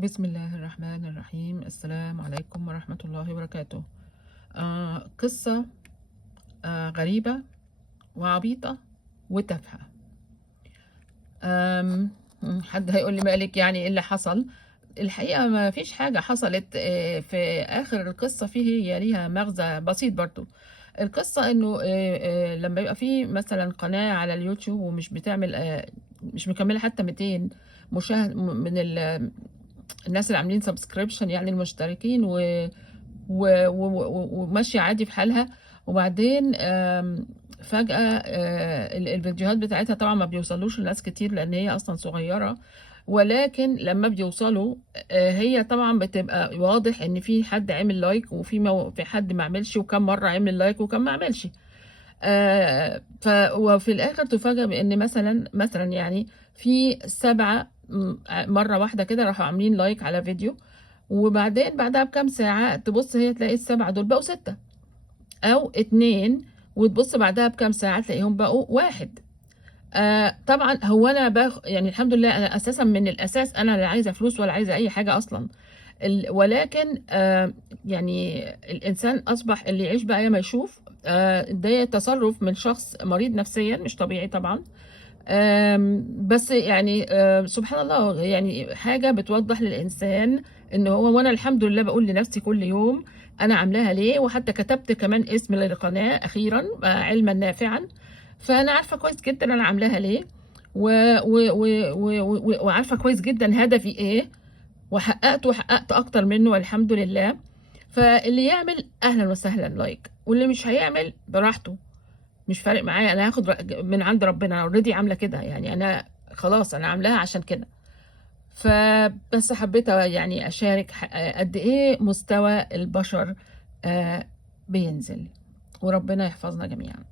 بسم الله الرحمن الرحيم. السلام عليكم ورحمة الله وبركاته. قصة غريبة وعبيطة وتافهة. حد هيقول لي مالك، يعني ايه اللي حصل؟ الحقيقة ما فيش حاجة حصلت. في آخر القصة فيه هي ليها مغزى بسيط برضو. القصة انه لما يبقى في مثلا قناة على اليوتيوب ومش بتعمل مش مكملة حتى 200 مشاهد من الناس اللي عاملين سبسكريبشن، يعني المشتركين، وماشية عادي في حالها. وبعدين فجأة الفيديوهات بتاعتها طبعا ما بيوصلوش لناس كتير لأن هي أصلا صغيرة، ولكن لما بيوصلوا هي طبعا بتبقى واضح ان في حد عمل لايك في حد ما عملش، وكم مرة عمل لايك وكم ما عملش. وفي الاخر تفاجأ بان مثلا يعني في 7 مرة واحدة كده راحوا عاملين لايك على فيديو، وبعدين بعدها بكام ساعة تبص هي تلاقي ال7 دول بقوا 6 أو 2، وتبص بعدها بكام ساعة تلاقيهم بقوا 1. طبعا هو أنا يعني الحمد لله أنا أساسا من الأساس أنا لا عايزة فلوس ولا عايزة أي حاجة أصلا. ولكن يعني الإنسان أصبح اللي يعيش بقى ما يشوف. ده تصرف من شخص مريض نفسيا مش طبيعي طبعا. بس يعني سبحان الله، يعني حاجة بتوضح للإنسان إن هو، وأنا الحمد لله بقول لنفسي كل يوم أنا عاملاها ليه، وحتى كتبت كمان اسم للقناة أخيرا علما نافعا. فأنا عارفة كويس جدا أنا عاملاها ليه، وعارفة كويس جدا هدفي إيه، وحققت أكتر منه والحمد لله. فاللي يعمل أهلا وسهلا لايك، واللي مش هيعمل براحته، مش فارق معايا. انا هاخد من عند ربنا، انا اوريدي عامله كده، يعني انا خلاص انا عاملاها عشان كده. فبس حبيت يعني اشارك قد ايه مستوى البشر بينزل، وربنا يحفظنا جميعا.